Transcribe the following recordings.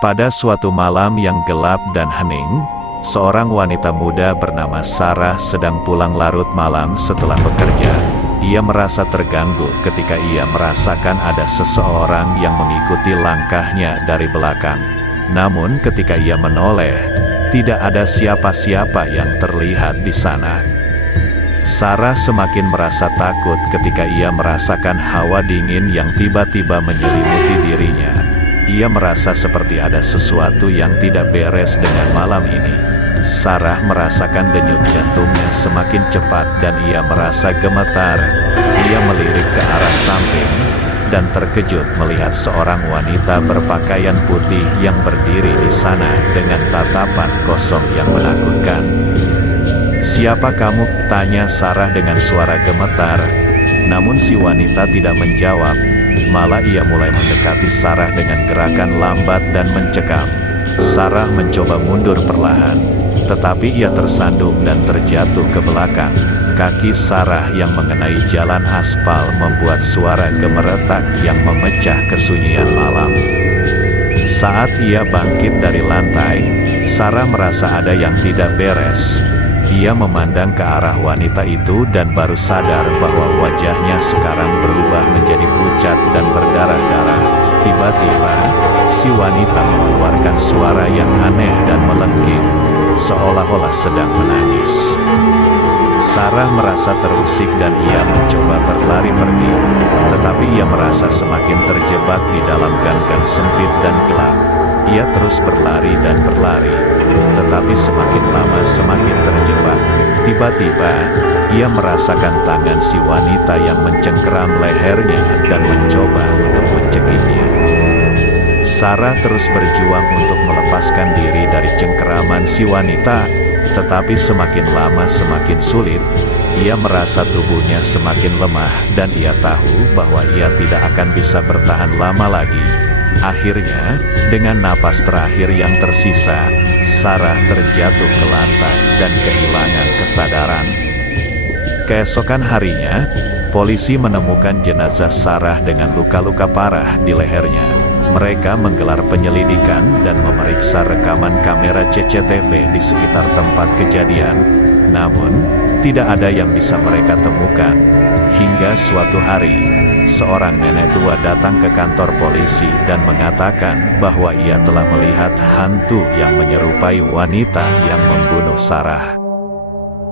Pada suatu malam yang gelap dan hening, seorang wanita muda bernama Sarah sedang pulang larut malam setelah bekerja. Ia merasa terganggu ketika ia merasakan ada seseorang yang mengikuti langkahnya dari belakang. Namun ketika ia menoleh, tidak ada siapa-siapa yang terlihat di sana. Sarah semakin merasa takut ketika ia merasakan hawa dingin yang tiba-tiba menyelimuti dirinya. Ia merasa seperti ada sesuatu yang tidak beres dengan malam ini. Sarah merasakan denyut jantungnya semakin cepat dan ia merasa gemetar. Ia melirik ke arah samping dan terkejut melihat seorang wanita berpakaian putih yang berdiri di sana dengan tatapan kosong yang menakutkan. "Siapa kamu?" tanya Sarah dengan suara gemetar. Namun si wanita tidak menjawab. Malah ia mulai mendekati Sarah dengan gerakan lambat dan mencekam. Sarah mencoba mundur perlahan, tetapi ia tersandung dan terjatuh ke belakang. Kaki Sarah yang mengenai jalan aspal membuat suara gemeretak yang memecah kesunyian malam. Saat ia bangkit dari lantai, Sarah merasa ada yang tidak beres. Ia memandang ke arah wanita itu dan baru sadar bahwa wajahnya sekarang berubah menjadi pucat dan berdarah-darah. Tiba-tiba, si wanita mengeluarkan suara yang aneh dan melengking, seolah-olah sedang menangis. Sarah merasa terusik dan ia mencoba berlari pergi, tetapi ia merasa semakin terjebak di dalam gang-gang sempit dan gelap. Ia terus berlari dan berlari, tetapi semakin lama semakin terjebak. Tiba-tiba, ia merasakan tangan si wanita yang mencengkeram lehernya dan mencoba untuk mencekiknya. Sarah terus berjuang untuk melepaskan diri dari cengkeraman si wanita, tetapi semakin lama semakin sulit. Ia merasa tubuhnya semakin lemah dan ia tahu bahwa ia tidak akan bisa bertahan lama lagi. Akhirnya, dengan napas terakhir yang tersisa, Sarah terjatuh ke lantai dan kehilangan kesadaran. Keesokan harinya, polisi menemukan jenazah Sarah dengan luka-luka parah di lehernya. Mereka menggelar penyelidikan dan memeriksa rekaman kamera CCTV di sekitar tempat kejadian. Namun, tidak ada yang bisa mereka temukan. Hingga suatu hari, seorang nenek tua datang ke kantor polisi dan mengatakan bahwa ia telah melihat hantu yang menyerupai wanita yang membunuh Sarah.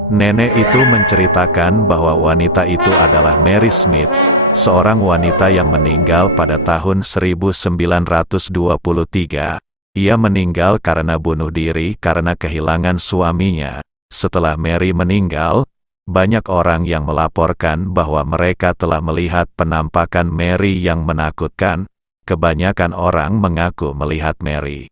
Nenek itu menceritakan bahwa wanita itu adalah Mary Smith, seorang wanita yang meninggal pada tahun 1923. Ia meninggal karena bunuh diri karena kehilangan suaminya. Setelah Mary meninggal, banyak orang yang melaporkan bahwa mereka telah melihat penampakan Mary yang menakutkan. Kebanyakan orang mengaku melihat Mary.